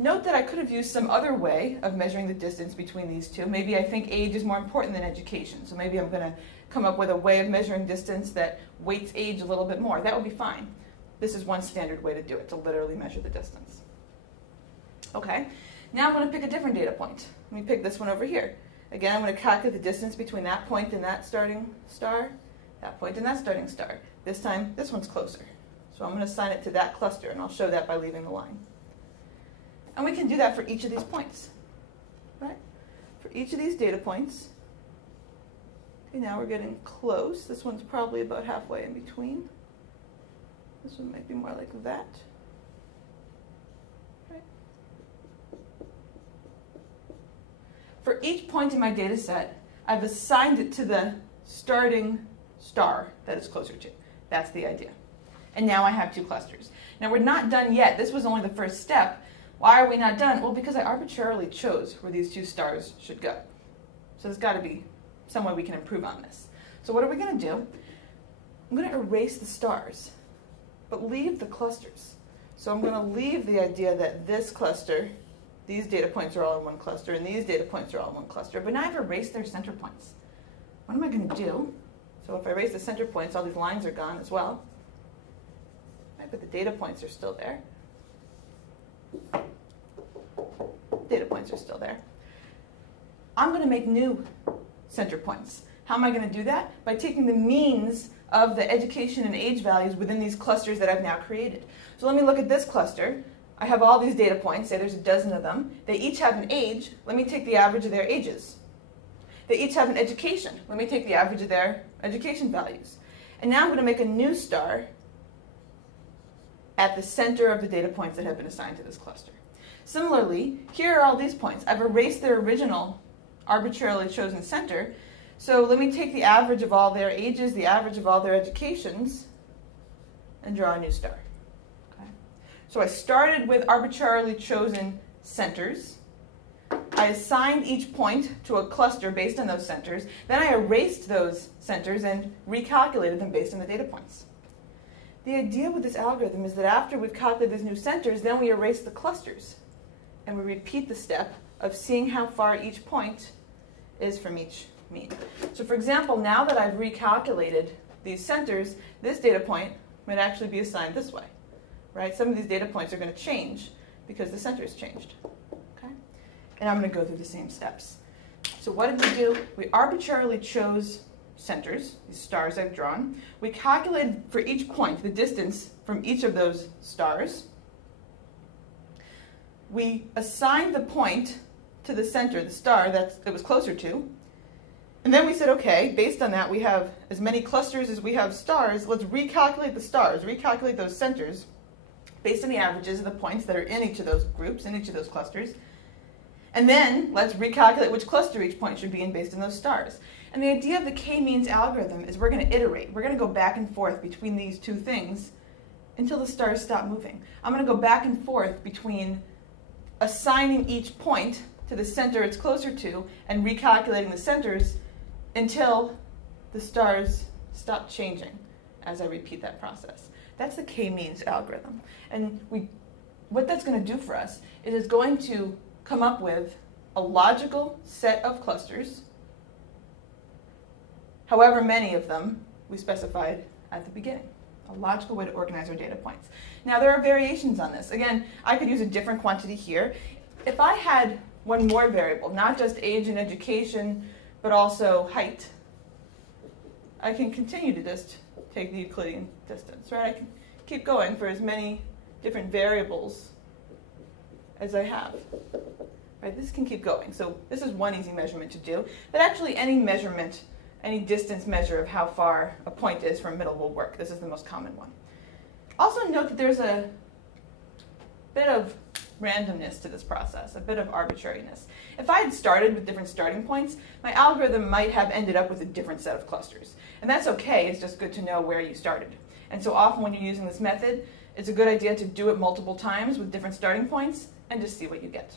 Note that I could have used some other way of measuring the distance between these two. Maybe I think age is more important than education, so maybe I'm going to come up with a way of measuring distance that weights age a little bit more. That would be fine. This is one standard way to do it, to literally measure the distance. Okay, now I'm going to pick a different data point. Let me pick this one over here. Again, I'm going to calculate the distance between that point and that starting star, that point and that starting star. This time, this one's closer. So I'm going to assign it to that cluster, and I'll show that by leaving the line. And we can do that for each of these points, right? For each of these data points. Okay, now we're getting close. This one's probably about halfway in between. This one might be more like that. Right? For each point in my data set, I've assigned it to the starting star that it's closer to. That's the idea. And now I have two clusters. Now we're not done yet. This was only the first step. Why are we not done? Well, because I arbitrarily chose where these two stars should go. So there's got to be some way we can improve on this. So what are we going to do? I'm going to erase the stars, but leave the clusters. So I'm going to leave the idea that this cluster, these data points are all in one cluster, and these data points are all in one cluster. But now I've erased their center points. What am I going to do? So if I erase the center points, all these lines are gone as well. Right, but the data points are still there. Data points are still there. I'm going to make new center points. How am I going to do that? By taking the means of the education and age values within these clusters that I've now created. So let me look at this cluster. I have all these data points, say there's a dozen of them. They each have an age. Let me take the average of their ages. They each have an education. Let me take the average of their education values. And now I'm going to make a new star at the center of the data points that have been assigned to this cluster. Similarly, here are all these points. I've erased their original arbitrarily chosen center. So let me take the average of all their ages, the average of all their educations, and draw a new star. Okay? So I started with arbitrarily chosen centers. I assigned each point to a cluster based on those centers. Then I erased those centers and recalculated them based on the data points. The idea with this algorithm is that after we've calculated these new centers, then we erase the clusters. And we repeat the step of seeing how far each point is from each mean. So for example, now that I've recalculated these centers, this data point might actually be assigned this way. Right? Some of these data points are going to change because the centers changed. Okay? And I'm going to go through the same steps. So what did we do? We arbitrarily chose centers, these stars I've drawn. We calculated for each point the distance from each of those stars. We assigned the point to the center, the star that it was closer to. And then we said, okay, based on that, we have as many clusters as we have stars. Let's recalculate the stars, recalculate those centers based on the averages of the points that are in each of those groups, in each of those clusters. And then let's recalculate which cluster each point should be in based on those stars. And the idea of the K-means algorithm is we're going to iterate. We're going to go back and forth between these two things until the stars stop moving. I'm going to go back and forth between assigning each point to the center it's closer to and recalculating the centers until the stars stop changing as I repeat that process. That's the K-means algorithm. And what that's going to do for us is it's going to come up with a logical set of clusters, however many of them we specified at the beginning. A logical way to organize our data points. Now there are variations on this. Again, I could use a different quantity here. If I had one more variable, not just age and education, but also height, I can continue to just take the Euclidean distance, right? I can keep going for as many different variables as I have. Right? This can keep going. So this is one easy measurement to do. But actually any measurement, any distance measure of how far a point is from middle will work. This is the most common one. Also note that there's a bit of randomness to this process, a bit of arbitrariness. If I had started with different starting points, my algorithm might have ended up with a different set of clusters. And that's okay, it's just good to know where you started. And so often when you're using this method, it's a good idea to do it multiple times with different starting points and just see what you get.